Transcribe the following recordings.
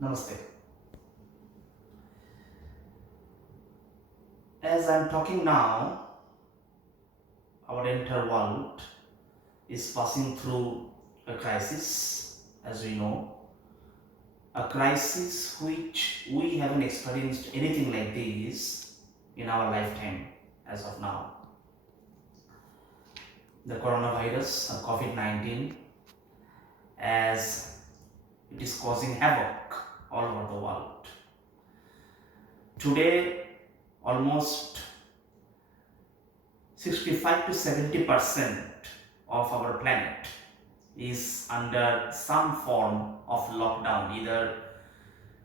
Namaste. As I'm talking now, our entire world is passing through a crisis, as we know, a crisis which we haven't experienced anything like this in our lifetime as of now. The coronavirus, or COVID 19, as it is causing havoc all over the world. Today, almost 65 to 70% of our planet is under some form of lockdown, either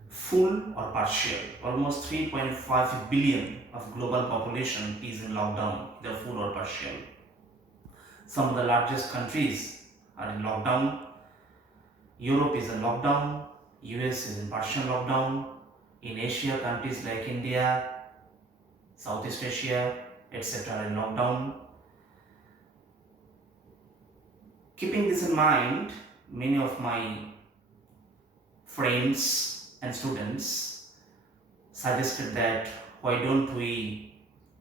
full or partial. Almost 3.5 billion of global population is in lockdown, either full or partial. Some of the largest countries are in lockdown. Europe is in lockdown, US is in partial lockdown. In Asia, countries like India, Southeast Asia, etc. are in lockdown. Keeping this in mind, many of my friends and students suggested that why don't we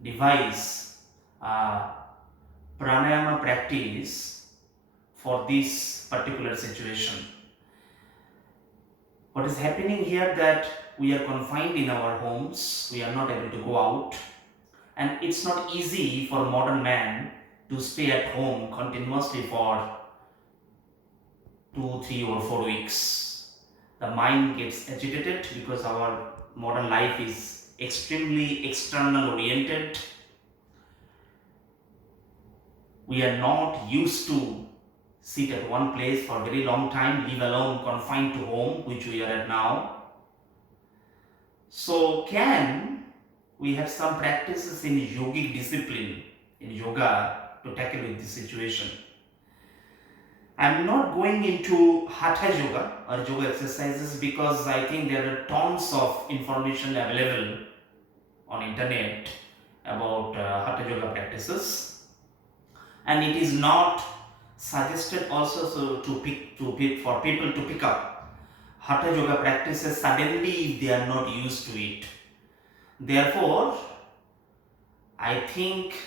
devise a pranayama practice for this particular situation. What is happening here that we are confined in our homes, we are not able to go out, and it's not easy for a modern man to stay at home continuously for 2, 3, or 4 weeks. The mind gets agitated because our modern life is extremely external oriented. We are not used to sit at one place for a very long time, live alone, confined to home, which we are at now. So, can we have some practices in yogic discipline, in yoga, to tackle with this situation? I'm not going into hatha yoga or yoga exercises because I think there are tons of information available on internet about hatha yoga practices, and it is not suggested also for people to pick up hatha yoga practices suddenly if they are not used to it. Therefore, I think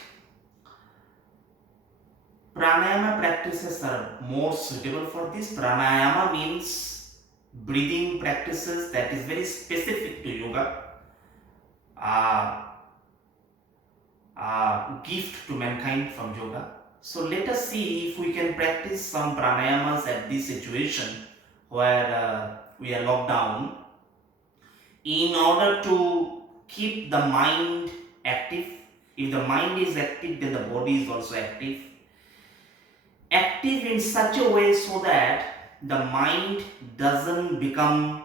pranayama practices are more suitable for this. Pranayama means breathing practices that is very specific to yoga, gift to mankind from yoga. So let us see if we can practice some pranayamas at this situation where we are locked down, in order to keep the mind active. If the mind is active, then the body is also active. Active in such a way so that the mind doesn't become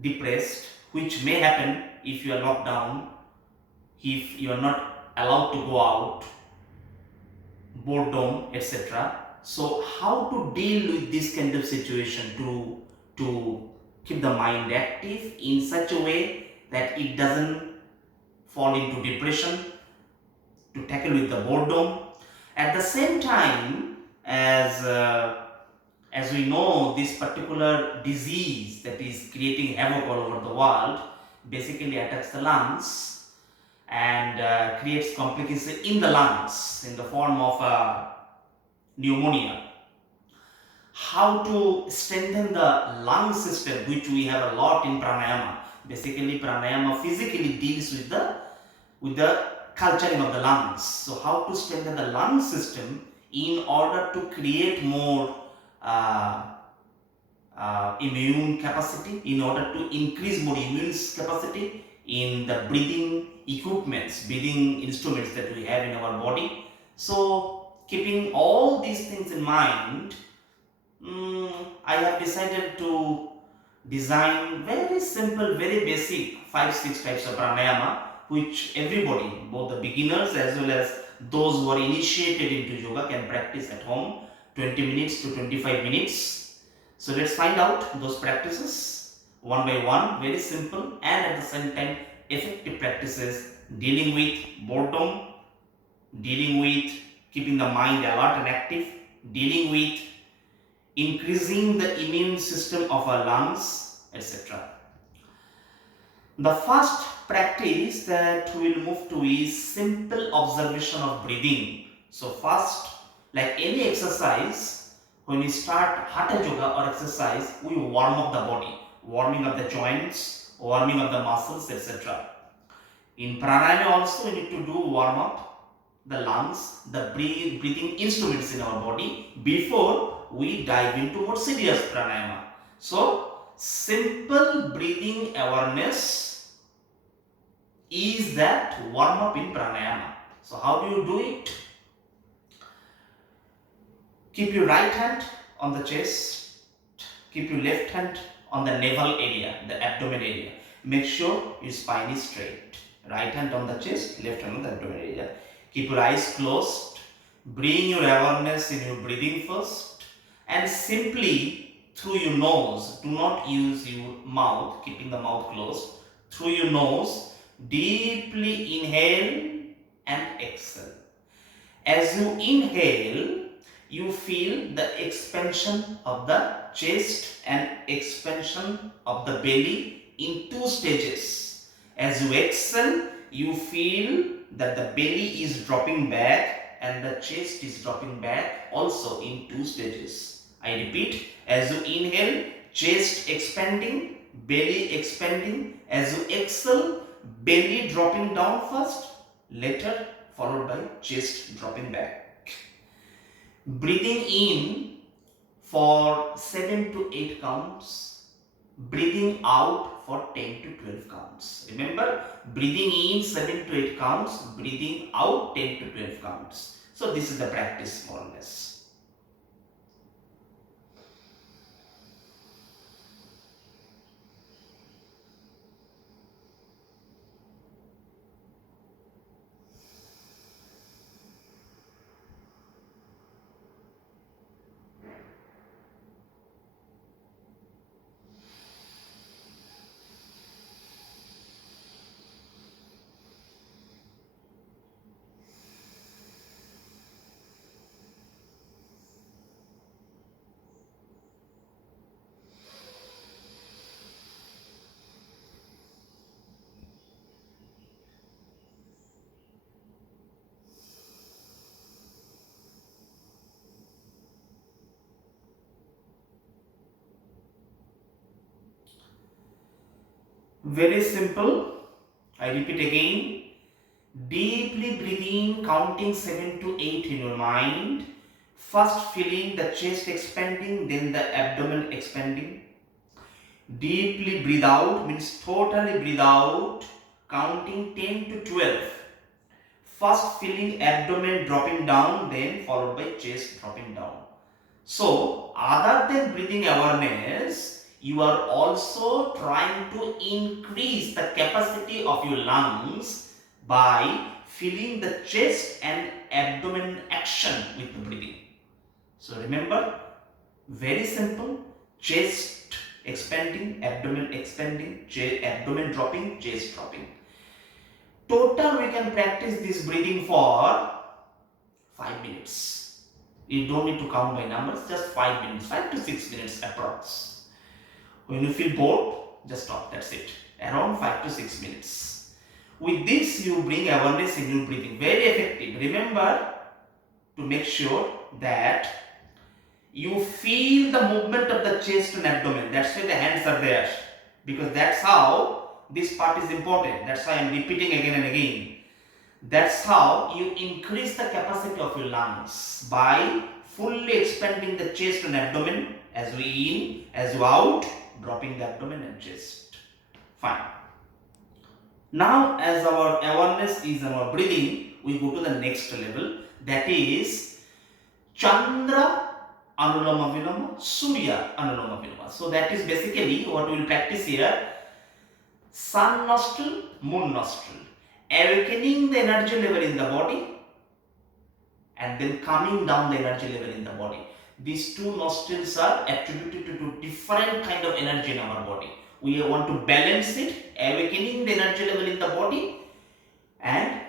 depressed, which may happen if you are locked down, if you are not allowed to go out, boredom, etc. So, how to deal with this kind of situation to keep the mind active in such a way that it doesn't fall into depression, to tackle with the boredom. At the same time, as we know, this particular disease that is creating havoc all over the world basically attacks the lungs and creates complications in the lungs in the form of pneumonia. How to strengthen the lung system, which we have a lot in pranayama. Basically, pranayama physically deals with the culturing of the lungs. So, how to strengthen the lung system in order to create more immune capacity, in order to increase more immune capacity in the breathing equipments, breathing instruments that we have in our body. So, keeping all these things in mind, I have decided to design very simple, very basic 5-6 types of pranayama, which everybody, both the beginners as well as those who are initiated into yoga, can practice at home, 20 minutes to 25 minutes. So let's find out those practices one by one, very simple and at the same time effective practices, dealing with boredom, dealing with keeping the mind alert and active, dealing with increasing the immune system of our lungs, etc. The first practice that we will move to is simple observation of breathing. So first, like any exercise, when we start hatha yoga or exercise, we warm up the body, warming up the joints, warming up the muscles, etc. In pranayama also we need to do warm up the lungs, the breathing instruments in our body before we dive into more serious pranayama. So simple breathing awareness is that warm up in pranayama. So how do you do it? Keep your right hand on the chest, keep your left hand on the navel area, the abdomen area. Make sure your spine is straight. Right hand on the chest, left hand on the abdomen area. Keep your eyes closed. Bring your awareness in your breathing first, and simply through your nose, do not use your mouth, keeping the mouth closed. Through your nose, deeply inhale and exhale. As you inhale, you feel the expansion of the chest and expansion of the belly in two stages. As you exhale, you feel that the belly is dropping back and the chest is dropping back also in two stages. I repeat, as you inhale, chest expanding, belly expanding. As you exhale, belly dropping down first, later followed by chest dropping back. Breathing in for 7 to 8 counts, breathing out for 10 to 12 counts. Remember, breathing in 7 to 8 counts, breathing out 10 to 12 counts. So this is the practice more or less. Very simple. I repeat again. Deeply breathe in, counting 7 to 8 in your mind. First feeling the chest expanding, then the abdomen expanding. Deeply breathe out means totally breathe out, counting 10 to 12. First feeling abdomen dropping down, then followed by chest dropping down. So, other than breathing awareness, you are also trying to increase the capacity of your lungs by feeling the chest and abdomen action with the breathing. So, remember, very simple, chest expanding, abdomen dropping, chest dropping. Total we can practice this breathing for 5 minutes. You don't need to count by numbers, just 5 minutes, 5 to 6 minutes approx. When you feel bored, just stop, that's it. Around 5 to 6 minutes. With this, you bring awareness in your breathing. Very effective. Remember to make sure that you feel the movement of the chest and abdomen. That's why the hands are there. Because that's how this part is important. That's why I am repeating again and again. That's how you increase the capacity of your lungs by fully expanding the chest and abdomen as we in, as you out, dropping the abdomen and chest. Fine. Now, as our awareness is our breathing, we go to the next level, that is Chandra Anuloma Viloma, Surya Anuloma Viloma. So that is basically what we will practice here. Sun nostril, moon nostril. Awakening the energy level in the body and then coming down the energy level in the body. These two nostrils are attributed to different kind of energy in our body. We want to balance it, awakening the energy level in the body and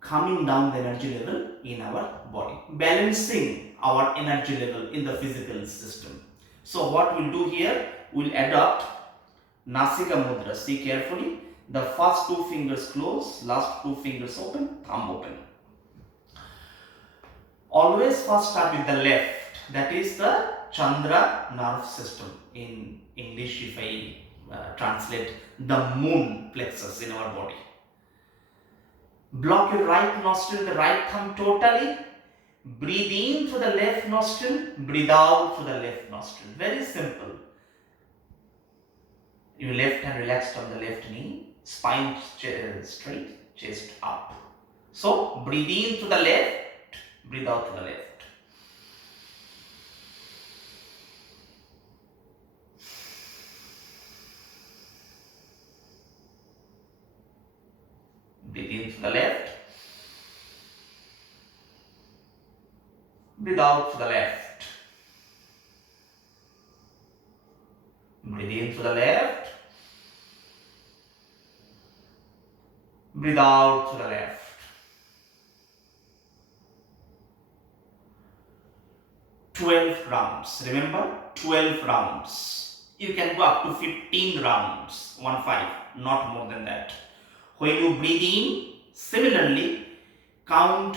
coming down the energy level in our body. Balancing our energy level in the physical system. So what we'll do here, we'll adopt Nasika mudra. See carefully. The first two fingers close, last two fingers open, thumb open. Always first start with the left. That is the Chandra nerve system. In English, if I translate, the moon plexus in our body. Block your right nostril, the right thumb totally. Breathe in through the left nostril, breathe out through the left nostril. Very simple. Your left hand relaxed on the left knee, spine straight, chest up. So breathe in through the left, breathe out to the left. Breathe in through the left. Breathe out to the left. Breathe in through the left. Breathe out to the left. "12 rounds. Remember, 12 rounds. You can go up to 15 rounds. 1-5, not more than that. When you breathe in, similarly, count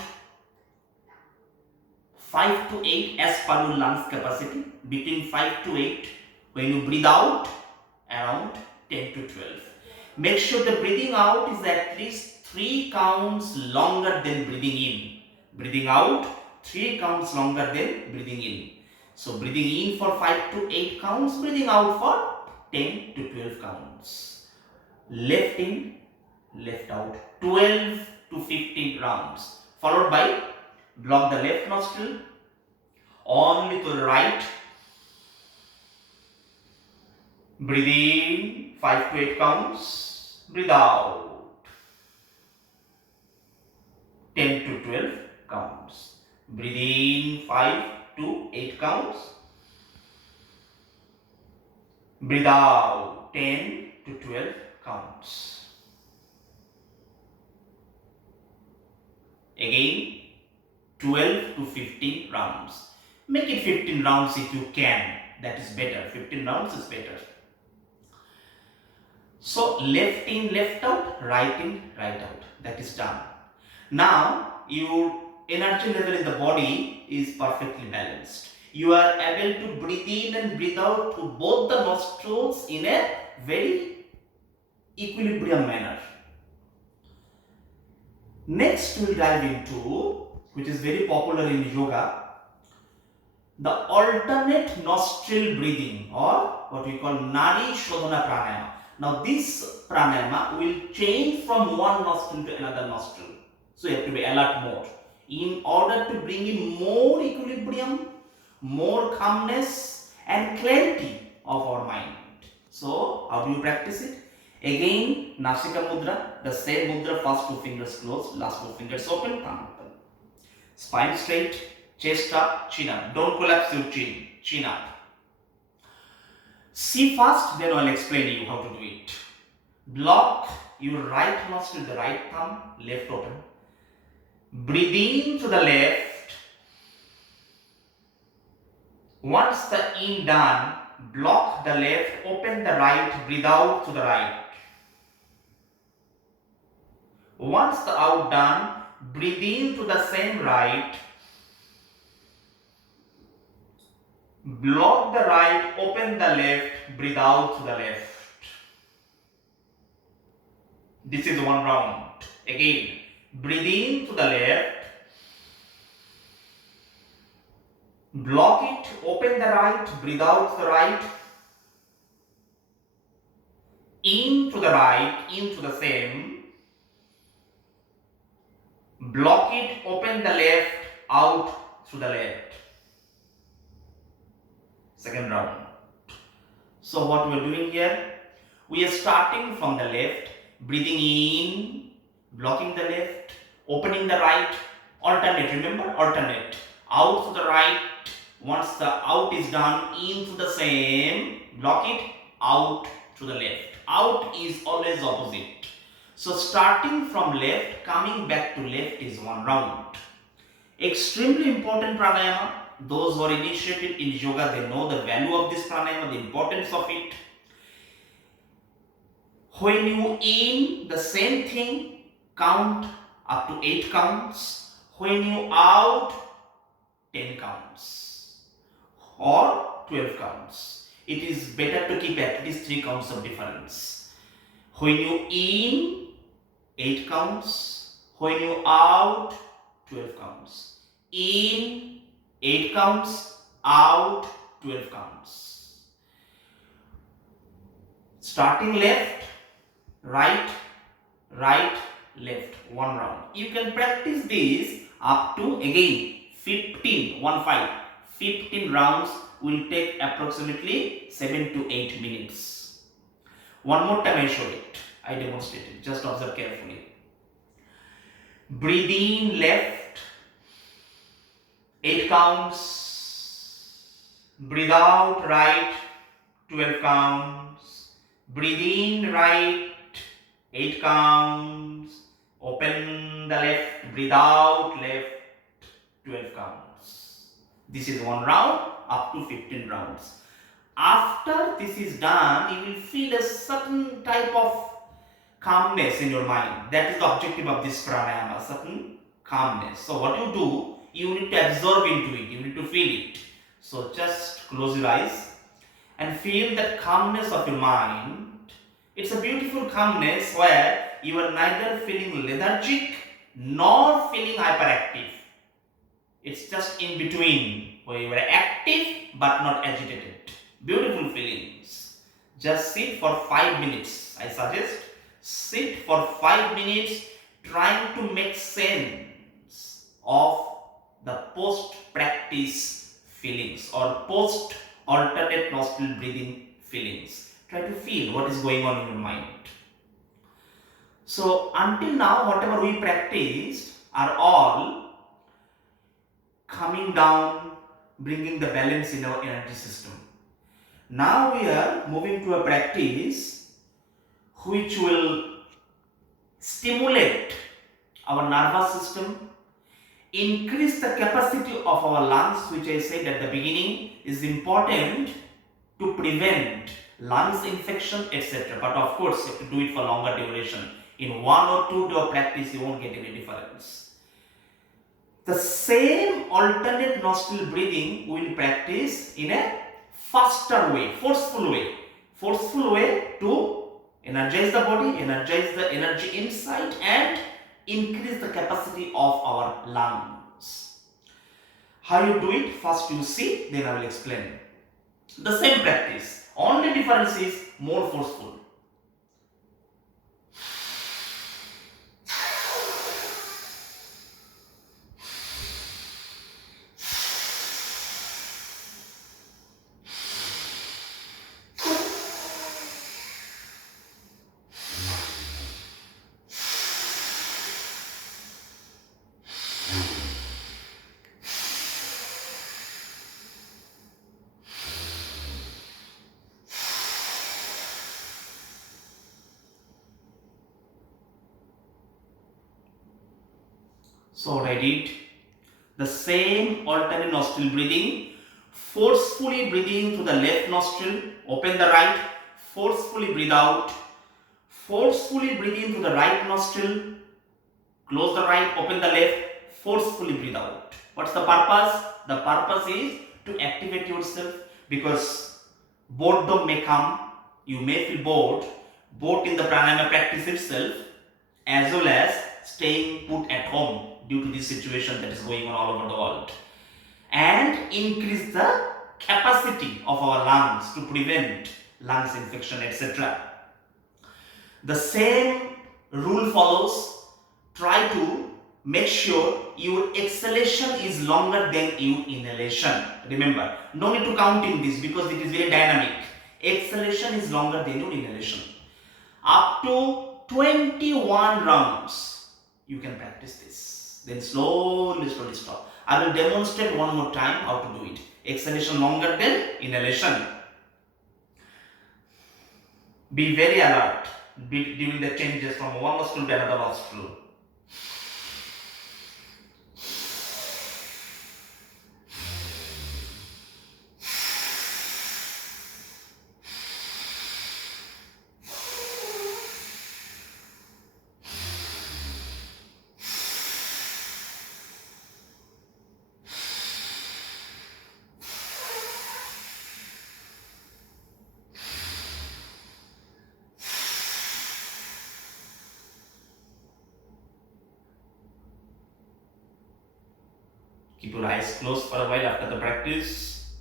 5 to 8 as per your lungs capacity. Between 5 to 8. When you breathe out, around 10 to 12. Make sure the breathing out is at least 3 counts longer than breathing in. Breathing out, 3 counts longer than breathing in. So breathing in for 5 to 8 counts, breathing out for 10 to 12 counts. Left in, left out, 12 to 15 rounds. Followed by block the left nostril, only to the right. Breathe in 5 to 8 counts, breathe out 10 to 12 counts. Breathe in 5 to 8 counts, breathe out 10 to 12 counts. Again 12 to 15 rounds. Make it 15 rounds if you can. That is better. 15 rounds is better. So left in, left out, right in, right out. That is done. Now your energy level in the body is perfectly balanced. You are able to breathe in and breathe out through both the nostrils in a very equilibrium manner. Next we will dive into, which is very popular in yoga, the alternate nostril breathing, or what we call Nadi Shodhana Pranayama. Now this pranayama will change from one nostril to another nostril. So you have to be alert more in order to bring in more equilibrium, more calmness and clarity of our mind. So how do you practice it? Again, Nasika mudra, the same mudra, first two fingers closed, last two fingers open, thumb open. Spine straight, chest up, chin up. Don't collapse your chin, chin up. See first, then I'll explain you how to do it. Block your right nostril, the right thumb, left open. Breathe in to the left. Once the in done, block the left, open the right, breathe out to the right. Once the out done, breathe in to the same right. Block the right, open the left, breathe out to the left. This is one round. Again, breathe in to the left. Block it, open the right, breathe out to the right. In to the right, into the same. Block it, open the left, out through the left. Second round. So what we are doing here? We are starting from the left, breathing in, blocking the left, opening the right, alternate, remember, alternate. Out to the right, once the out is done, in to the same, block it, out to the left. Out is always opposite. So starting from left, coming back to left is one round. Extremely important pranayama. Those who are initiated in yoga, they know the value of this pranayama, the importance of it. When you in, the same thing, count up to 8 counts. When you out, 10 counts or 12 counts. It is better to keep at least 3 counts of difference. When you in, 8 counts. When you out, 12 counts. In, 8 counts. Out, 12 counts. Starting left, right, right, left, 1 round. You can practice this up to again 15 rounds will take approximately 7 to 8 minutes. One more time I show it. I demonstrate it. Just observe carefully. Breathe in left, 8 counts. Breathe out right, 12 counts. Breathe in right, 8 counts. Open the left, breathe out left, 12 counts. This is 1 round up to 15 rounds. After this is done, you will feel a certain type of calmness in your mind. That is the objective of this pranayama, certain calmness. So what you do, you need to absorb into it, you need to feel it. So just close your eyes and feel that calmness of your mind. It's a beautiful calmness where you are neither feeling lethargic nor feeling hyperactive. It's just in between, where you are active but not agitated. Beautiful feelings. Just sit for 5 minutes. I suggest sit for 5 minutes trying to make sense of the post-practice feelings or post-alternate nostril breathing feelings. Try to feel what is going on in your mind. So until now, whatever we practiced are all coming down, bringing the balance in our energy system. Now we are moving to a practice which will stimulate our nervous system, increase the capacity of our lungs, which I said at the beginning is important to prevent lungs infection, etc. But of course, you have to do it for longer duration. In 1 or 2 day of practice, you won't get any difference. The same alternate nostril breathing we will practice in a faster way, forceful way to energize the body, energize the energy inside and increase the capacity of our lungs. How you do it? First you see, then I will explain. The same practice, only difference is more forceful. So what I did, the same alternate nostril breathing, forcefully breathing through the left nostril, open the right, forcefully breathe out, forcefully breathe in through the right nostril, close the right, open the left, forcefully breathe out. What's the purpose? The purpose is to activate yourself, because boredom may come, you may feel bored in the pranayama practice itself, as well as staying put at home due to this situation that is going on all over the world, and increase the capacity of our lungs to prevent lungs infection, etc. The same rule follows. Try to make sure your exhalation is longer than your inhalation. Remember, no need to count in this because it is very dynamic. Exhalation is longer than your inhalation. Up to 21 rounds you can practice this. Then slowly stop. I will demonstrate one more time how to do it. Exhalation longer than inhalation. Be very alert during the changes from one nostril to another nostril. Keep your eyes closed for a while after the practice.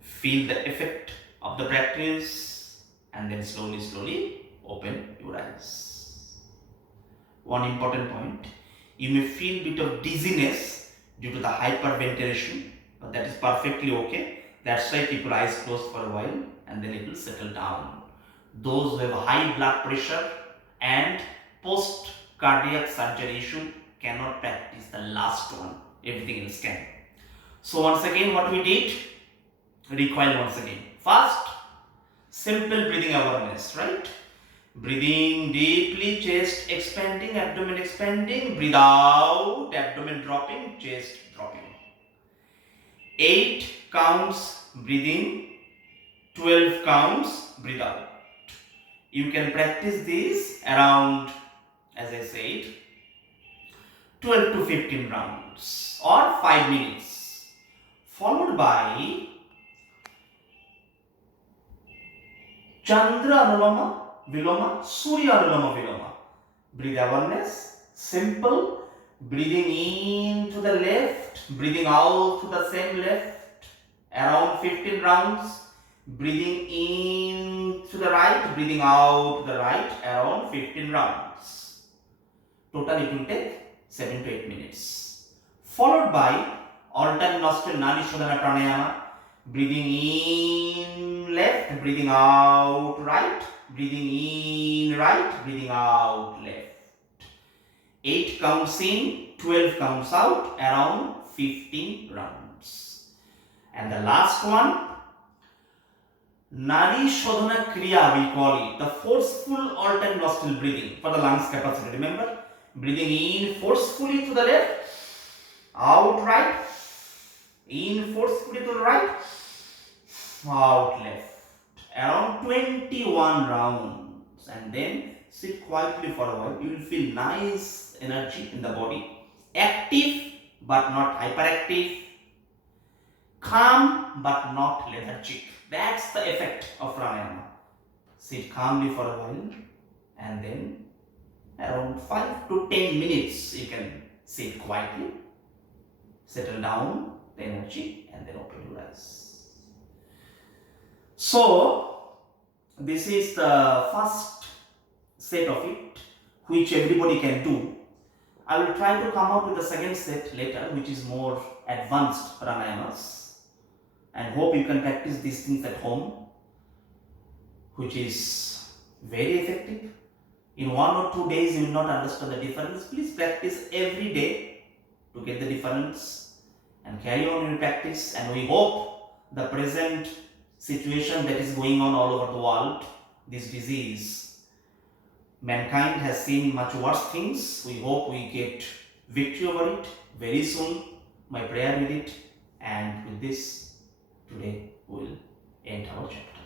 Feel the effect of the practice and then slowly open your eyes. One important point, you may feel a bit of dizziness due to the hyperventilation, but that is perfectly okay. That's why keep your eyes closed for a while and then it will settle down. Those who have high blood pressure and post cardiac surgery issue cannot practice the last one. Everything else can. So once again, what we did, recoil once again. First, simple breathing awareness, right? Breathing deeply, chest expanding, abdomen expanding, breathe out, abdomen dropping, chest dropping. 8 counts breathing, 12 counts breathe out. You can practice this around, as I said, 12 to 15 rounds or 5 minutes, followed by Chandra Anuloma Viloma, Surya Anuloma Viloma. Breathe awareness, simple, breathing in to the left, breathing out to the same left, around 15 rounds, breathing in to the right, breathing out to the right, around 15 rounds. Total it will take 7 to 8 minutes. Followed by alternate nostril Nadi Shodhana Pranayama, breathing in left, breathing out right, breathing in right, breathing out left. 8 counts in, 12 counts out, around 15 rounds. And the last one, Nadi Shodhana Kriya, we call it, the forceful alternate nostril breathing for the lungs capacity. Remember, breathing in forcefully to the left, out right, in forcefully to the right, out left, around 21 rounds, and then sit quietly for a while. You will feel nice energy in the body, active but not hyperactive, calm but not lethargic. That's the effect of pranayama. Sit calmly for a while and then around 5 to 10 minutes you can sit quietly, settle down the energy and then open your eyes. So this is the first set of it which everybody can do. I will try to come out with the second set later, which is more advanced pranayamas, and hope you can practice these things at home, which is very effective. In 1 or 2 days you will not understand the difference. Please practice every day to get the difference and carry on in practice, and we hope the present situation that is going on all over the world, this disease, mankind has seen much worse things. We hope we get victory over it very soon. My prayer with it, and with this, today we will end our chapter.